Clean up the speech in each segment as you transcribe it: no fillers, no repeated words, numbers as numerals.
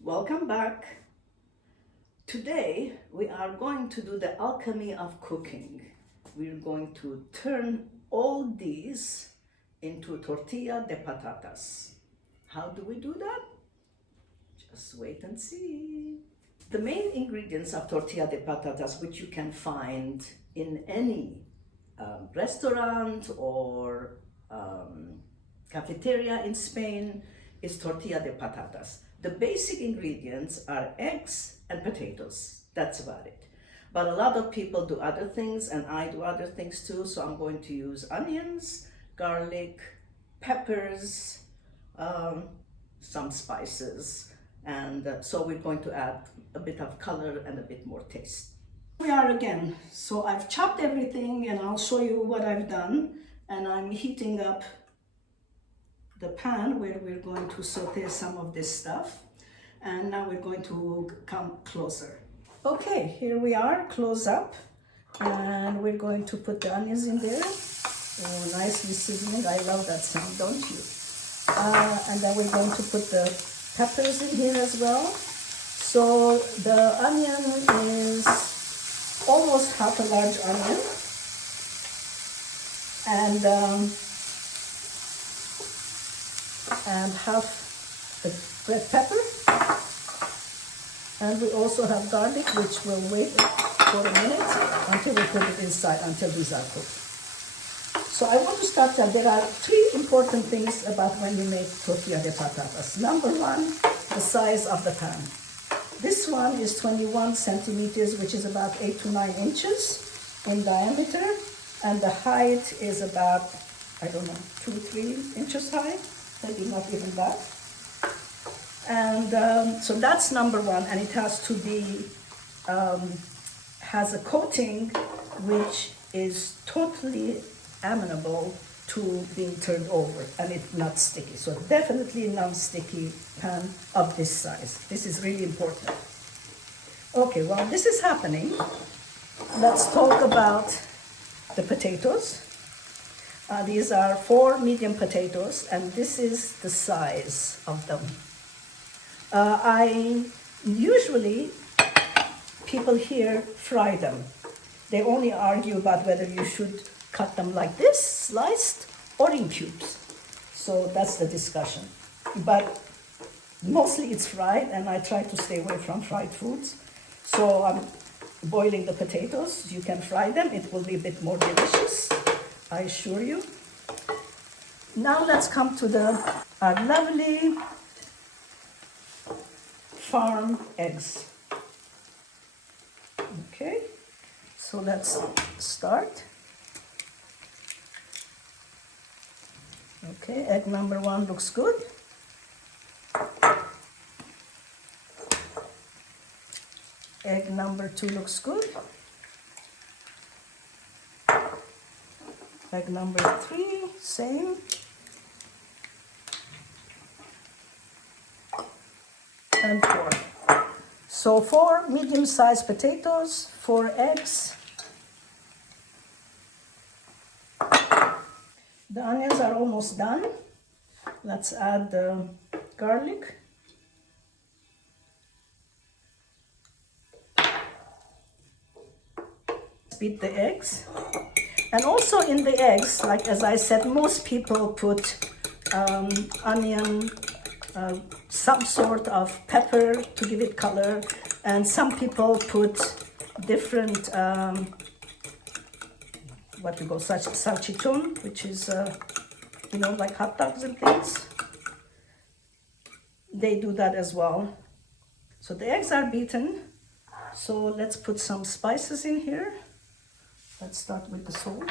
Welcome back. Today we are going to do the alchemy of cooking. We're going to turn all these into tortilla de patatas. How do we do that? Just wait and see. The main ingredients of tortilla de patatas, which you can find in any restaurant or cafeteria in Spain, is tortilla de patatas. The basic ingredients are eggs and potatoes. That's about it. But a lot of people do other things, and I do other things too. So I'm going to use onions, garlic, peppers, some spices. And so we're going to add a bit of color and a bit more taste. Here we are again. So I've chopped everything, and I'll show you what I've done. And I'm heating up the pan where we're going to saute some of this stuff. And now we're going to come closer. Okay, here we are, close up. And we're going to put the onions in there. Oh, nicely sizzling. I love that sound, don't you? And then we're going to put the peppers in here as well. So the onion is almost half a large onion. And half the red pepper. And we also have garlic, which we'll wait for a minute until we put it inside, until these are cooked. So I want to start that there are three important things about when you make tortilla de patatas. Number one, the size of the pan. This one is 21 centimeters, which is about 8 to 9 inches in diameter. And the height is about, I don't know, 2-3 inches high. Maybe not even that. And so that's number one, and it has to be, has a coating which is totally amenable to being turned over, and it's not sticky. So definitely non-sticky pan of this size. This is really important. Okay, while this is happening, let's talk about the potatoes. These are 4 medium potatoes, and this is the size of them. I usually, people here fry them. They only argue about whether you should cut them like this, sliced, or in cubes. So that's the discussion. But mostly it's fried, and I try to stay away from fried foods. So I'm boiling the potatoes. You can fry them. It will be a bit more delicious, I assure you. Now let's come to our lovely farm eggs. Okay, so let's start. Okay, egg number 1 looks good. Egg number 2 looks good. Egg number 3, same. And 4. So 4 medium-sized potatoes, 4 eggs. The onions are almost done. Let's add the garlic. Beat the eggs. And also in the eggs, like as I said, most people put onion, some sort of pepper to give it color, and some people put different, what we call salchichon, which is, like hot dogs and things. They do that as well. So the eggs are beaten. So let's put some spices in here. Let's start with the salt.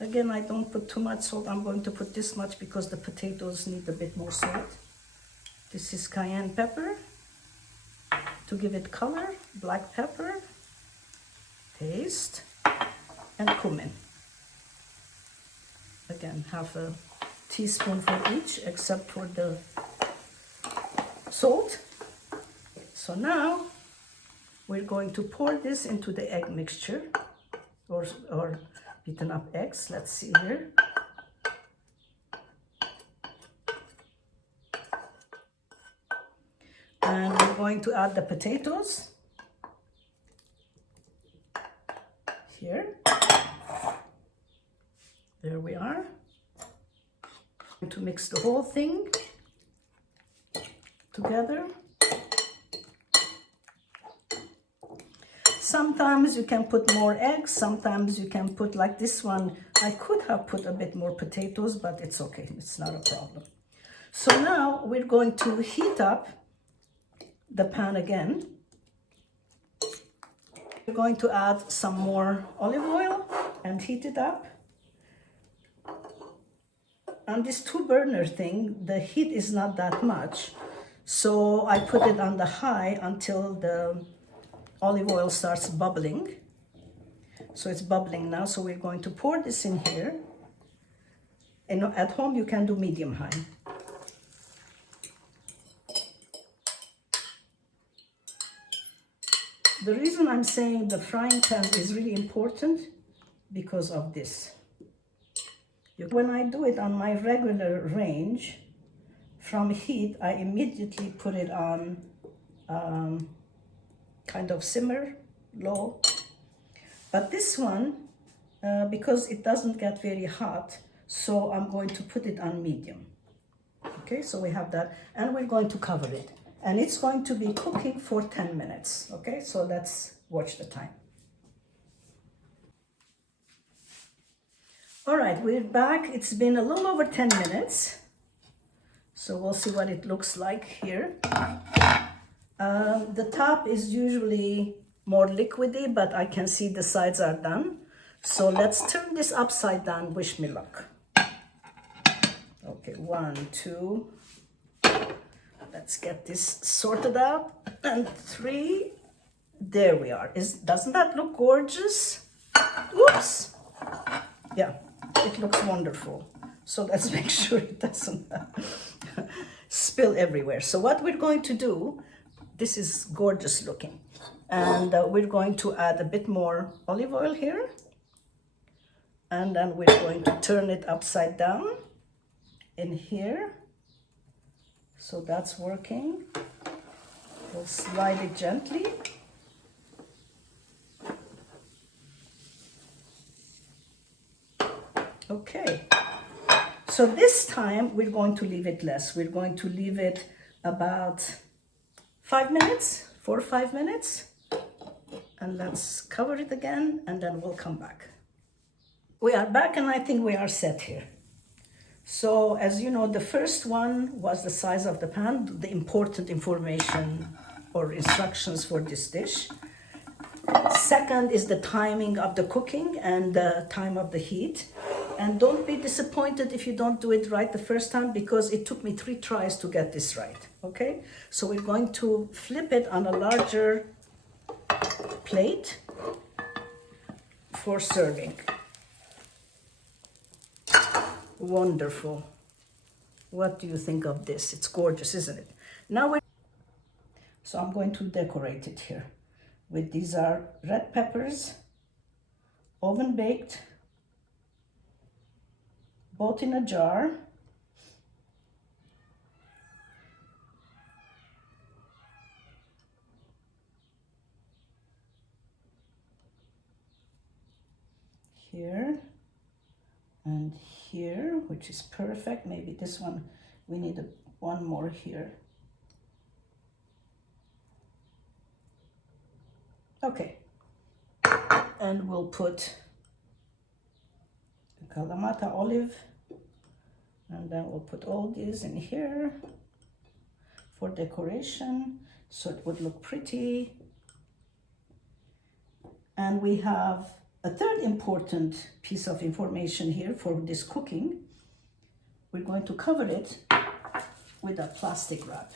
Again, I don't put too much salt. I'm going to put this much because the potatoes need a bit more salt. This is cayenne pepper to give it color, black pepper, taste, and cumin. Again, half a teaspoon for each, except for the salt. So now we're going to pour this into the egg mixture, or beaten up eggs. Let's see here. going to add the potatoes here. There we are. To mix the whole thing together. Sometimes you can put more eggs, sometimes you can put like this one. I could have put a bit more potatoes, but it's okay, it's not a problem. So now we're going to heat up the pan again. We're going to add some more olive oil and heat it up. On this 2-burner thing, the heat is not that much. So I put it on the high until the olive oil starts bubbling. So it's bubbling now, so we're going to pour this in here. And at home you can do medium high. The reason I'm saying the frying pan is really important because of this. When I do it on my regular range, from heat, I immediately put it on kind of simmer, low. But this one, because it doesn't get very hot, so I'm going to put it on medium. Okay, so we have that, and we're going to cover it. And it's going to be cooking for 10 minutes. Okay, so let's watch the time. All right, we're back. It's been a little over 10 minutes. So we'll see what it looks like here. The top is usually more liquidy, but I can see the sides are done. So let's turn this upside down. Wish me luck. Okay, 1, 2. Let's get this sorted out. And 3. There we are. Doesn't that look gorgeous? Oops. Yeah, it looks wonderful. So let's make sure it doesn't spill everywhere. So what we're going to do, this is gorgeous looking. And we're going to add a bit more olive oil here. And then we're going to turn it upside down in here. So that's working. We'll slide it gently. Okay. So this time we're going to leave it less. We're going to leave it about 5 minutes, 4 or 5 minutes. And let's cover it again, and then we'll come back. We are back, and I think we are set here. So as you know, the first one was the size of the pan, the important information or instructions for this dish. Second is the timing of the cooking and the time of the heat. And don't be disappointed if you don't do it right the first time, because it took me 3 tries to get this right, okay? So we're going to flip it on a larger plate for serving. Wonderful. What do you think of this? It's gorgeous, isn't it? Now so I'm going to decorate it here with these are red peppers, oven baked, both in a jar. Here and here, which is perfect. Maybe this one, we need one more here. Okay, and we'll put the Kalamata olive, and then we'll put all these in here for decoration, so it would look pretty. And we have a third important piece of information here for this cooking. We're going to cover it with a plastic wrap.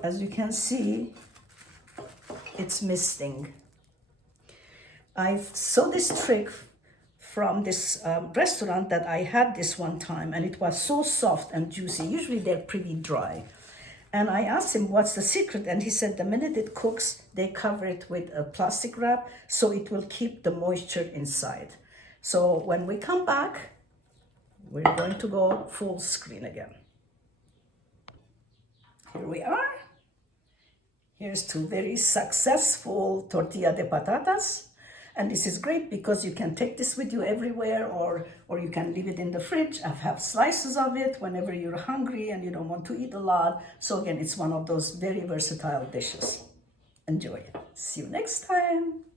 As you can see, it's misting. I saw this trick from this restaurant that I had this one time, and it was so soft and juicy. Usually they're pretty dry. And I asked him, what's the secret? And he said, the minute it cooks, they cover it with a plastic wrap, so it will keep the moisture inside. So when we come back, we're going to go full screen again. Here we are. Here's two very successful tortilla de patatas. And this is great because you can take this with you everywhere, or you can leave it in the fridge and have slices of it whenever you're hungry and you don't want to eat a lot. So again, it's one of those very versatile dishes. Enjoy it. See you next time.